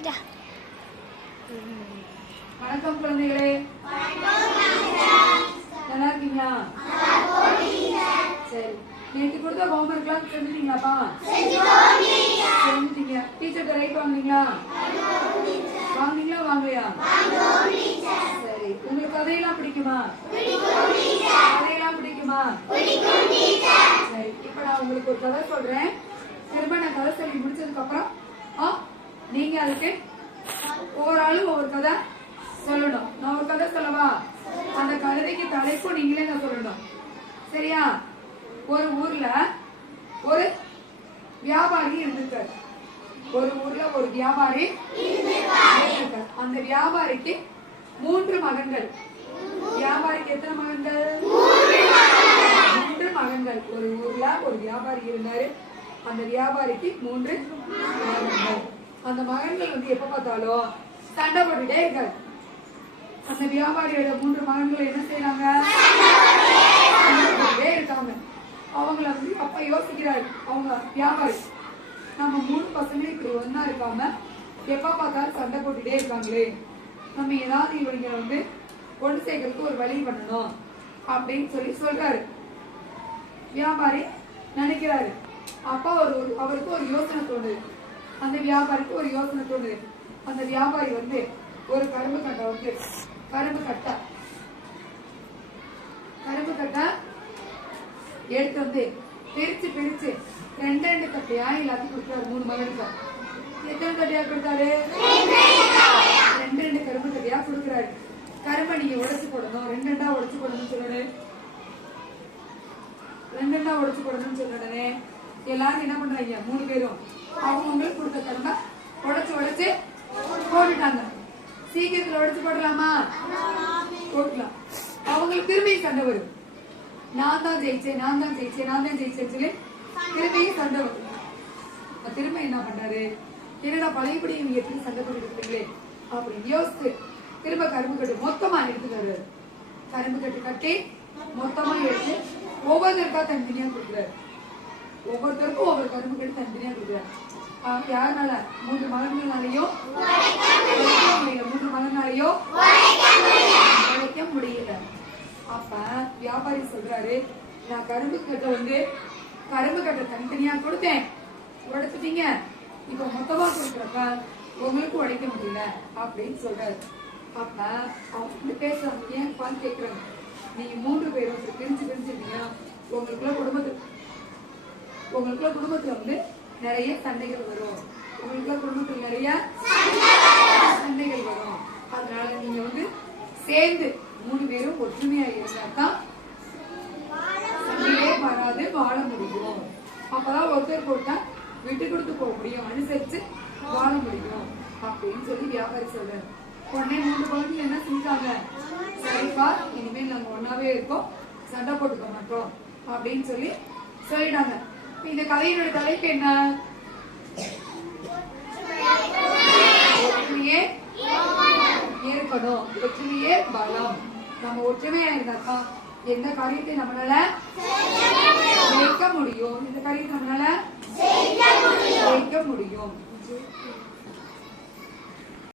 வைக்கிறா வணக்கம் குழந்தைகளே. நல்லா இருக்கீங்களா சரி. நேற்று கொடுத்த ஹோம்ஒர்க்லாம் செஞ்சுட்டீங்களாப்பா? செஞ்சுட்டீங்க. டீச்சர்கிட்ட ரைட் வாங்குனீங்களா? வாங்குனீங்களா வாங்கலையா? சரி. உங்களுக்கு கதையெல்லாம் பிடிக்குமா? கதையெல்லாம் பிடிக்குமா? சரி. இப்போ நான் உங்களுக்கு ஒரு கதை சொல்றேன். திரும்ப நான் கதை சொல்லி முடிச்சதுக்கு அப்புறம் ஆ நீங்க அதுக்கு ஓராளும் ஆளும் ஒவ்வொரு கதை சொல்லணும். நான் ஒரு கதை சொல்லவா? அந்த கதைக்கு தலைப்பு நீங்களே நான் சொல்லணும். சரியா? ஒரு ஊர்ல ஒரு வியாபாரி இருந்திருக்காரு. ஒரு ஊர்ல ஒரு வியாபாரி இருந்திருக்காரு. அந்த வியாபாரிக்கு மூன்று மகன்கள். வியாபாரிக்கு எத்தனை மகன்கள்? மூன்று மகன்கள். ஒரு ஊர்ல ஒரு வியாபாரி இருந்தாரு. அந்த வியாபாரிக்கு மூன்று மகன்கள். அந்த வந்து எப்ப பார்த்தாலும் சண்டை போட்டுட்டே இருக்காரு அந்த வியாபாரியோட மூன்று மகன்கள் என்ன செய்யறாங்க சண்டை இருக்காங்க. அவங்கள வந்து அப்பா யோசிக்கிறாரு. அவங்க வியாபாரி நம்ம மூணு பசங்க இப்படி ஒன்னா இருக்காம எப்ப பார்த்தாலும் சண்டை போட்டுட்டே இருக்காங்களே. நம்ம ஏதாவது இவங்க வந்து ஒன்று சேர்க்கறதுக்கு ஒரு வழி பண்ணணும் அப்படின்னு சொல்லி சொல்றாரு. வியாபாரி நினைக்கிறாரு. அப்பா ஒரு ஒரு- அவருக்கு ஒரு யோசனை தோணுது. அந்த வியாபாரிக்கு ஒரு யோசனை தோணுது. அந்த வியாபாரி வந்து ஒரு கரும்பு கட்டை வந்து கரும்பு கட்டை. கரும்பு கட்டை எடுத்து வந்து பிரிச்சு பிரிச்சு ரெண்டு ரெண்டு கட்டையா எல்லாத்தையும் கொடுத்தாரு. மூணு மகனுக்கும் எத்தனை கட்டையா கொடுத்தாரு? ரெண்டு ரெண்டு கரும்பு கட்டையா கொடுக்குறாரு. கரும்பை நீங்க உடைச்சு போடணும். ரெண்டு ரெண்டா உடைச்சு போடணும்னு சொல்லணும் ரெண்டு ரெண்டா உடைச்சு போடணும்னு சொல்லணுனே எல்லாரும் என்ன பண்றாங்க? மூணு பேரும். அவங்களுக்கு கொடுக்க திரும்ப உடைச்சு உடைச்சு போட்டுட்டாங்க. சீக்கிரத்துல உடைச்சு போடலாமா? போடலாம் அவங்களுக்கு திரும்பி சண்டை வரும். நான் தான் ஜெயிச்சேன் நான் தான் ஜெயிச்சேன் நான் தான் ஜெயிச்சேன்னு சொல்லி திரும்பியும் சண்டை வரும். திரும்ப என்ன பண்றாரு? என்னடா பழையபடி இவங்க எப்படி சண்டை போட்டு அப்படின்னு யோசிச்சு திரும்ப கரும்பு கட்டு மொத்தமா எடுத்துக்காரு கரும்பு கட்டு கட்டி மொத்தமா எடுத்து ஒவ்வொருத்தருக்கா தனித்தனியா கொடுக்குறாரு. ஒவ்வொருத்தருக்கும் ஒவ்வொரு கரும்பு கட்டு தனித்தனியா கொடுக்குறாரு ஆஹ் யாருனால? மூன்று மகன்களாலையும் மூன்று மகனாலையும் உழைக்க முடியல. அப்ப வியாபாரி சொல்றாரு நான் கரும்பு கட்டை வந்து கரும்பு கட்டை தனித்தனியா கொடுத்தேன். உடைச்சிட்டீங்க. இப்ப மொத்தமா கொடுக்குறப்ப உங்களுக்கு உடைக்க முடியல. அப்படின்னு சொல்றாரு. அப்ப அவங்க வந்து பேசுறாங்க ஏன் பால் கேக்குறாங்க. நீங்க மூன்று பேரும் இப்படி பிரிஞ்சு பிரிஞ்சிருந்தீங்கன்னா உங்களுக்குள்ள குடும்பத்து உங்களுக்குள்ள குடும்பத்துல வந்து நிறைய சண்டைகள் வரும். உங்களுக்கு குடும்பத்தில் நிறைய சண்டைகள் வரும். அதனால நீங்க வந்து சேர்ந்து மூணு பேரும் ஒற்றுமையா இருந்தாதான் சண்டையே வராது வாழ முடியும். அப்பதான் ஒருத்தர் கொடுத்தா விட்டு கொடுத்து போக முடியும். அனுசரிச்சு வாழ முடியும். அப்படின்னு சொல்லி வியாபாரி சொல்றாரு. உடனே மூணு குழந்தைங்க என்ன செஞ்சாங்க சரிப்பா இனிமேல் நாங்க ஒன்னாவே இருக்கோம். சண்டை போட்டுக்க மாட்டோம். அப்படின்னு சொல்லி சொல்லிட்டாங்க. இந்த கதையினுடைய தலைப்பு என்ன? ஒற்றுமையே இருக்கணும் ஒற்றுமையே பலம். நம்ம ஒற்றுமையா இருந்தாதான் எந்த காரியத்தை நம்மளால ஜெயிக்க முடியும். இந்த காரியத்தை நம்மளால ஜெயிக்க முடியும்.